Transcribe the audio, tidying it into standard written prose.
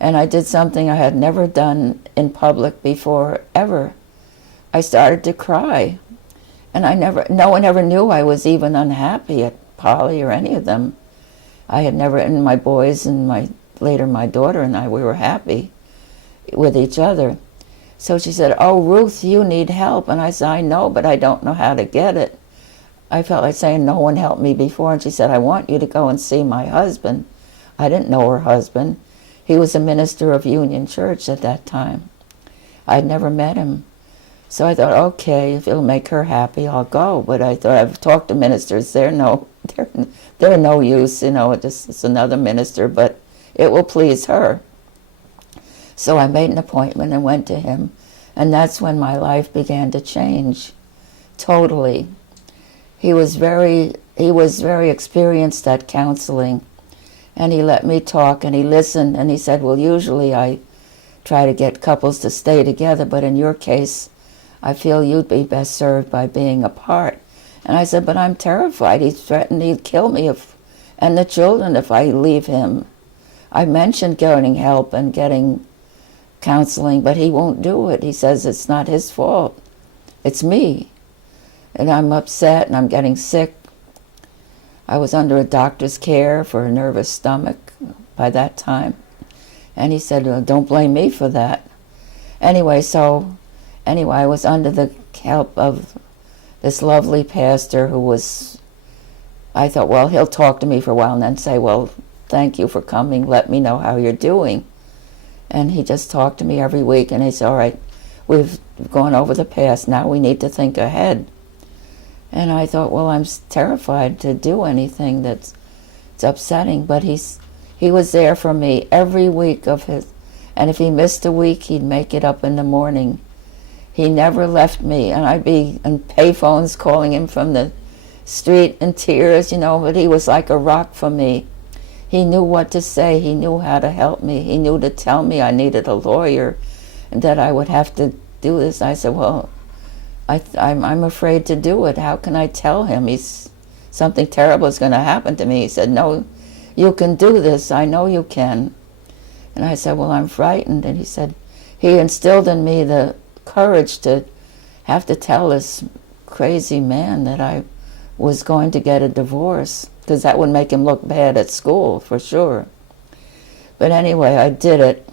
And I did something I had never done in public before, ever. I started to cry. And no one ever knew I was even unhappy at Polly or any of them. I had never, and my boys and later my daughter and I, we were happy with each other. So she said, "Oh, Ruth, you need help." And I said, "I know, but I don't know how to get it." I felt like saying, "No one helped me before." And she said, "I want you to go and see my husband." I didn't know her husband. He was a minister of Union Church at that time. I'd never met him. So I thought, okay, if it'll make her happy, I'll go. But I thought, I've talked to ministers. They're no use, it's another minister, but it will please her. So I made an appointment and went to him. And that's when my life began to change, totally. He was very experienced at counseling. And he let me talk, and he listened, and he said, "Well, usually I try to get couples to stay together, but in your case, I feel you'd be best served by being apart." And I said, "But I'm terrified. He threatened he'd kill me and the children if I leave him." I mentioned getting help and getting counseling, but he won't do it. He says it's not his fault. It's me. And I'm upset, and I'm getting sick. I was under a doctor's care for a nervous stomach by that time. And he said, "Well, don't blame me for that." Anyway, I was under the help of this lovely pastor I thought, well, he'll talk to me for a while and then say, "Well, thank you for coming. Let me know how you're doing." And he just talked to me every week, and he said, "All right, we've gone over the past. Now we need to think ahead." And I thought, well, I'm terrified to do anything it's upsetting. But he was there for me every week and if he missed a week, he'd make it up in the morning. He never left me, and I'd be on payphones calling him from the street in tears, but he was like a rock for me. He knew what to say. He knew how to help me. He knew to tell me I needed a lawyer and that I would have to do this. I said, well, I'm afraid to do it. How can I tell him something terrible is going to happen to me? He said, "No, you can do this. I know you can." And I said, "Well, I'm frightened." And he said, he instilled in me the courage to have to tell this crazy man that I was going to get a divorce, because that would make him look bad at school, for sure. But anyway, I did it.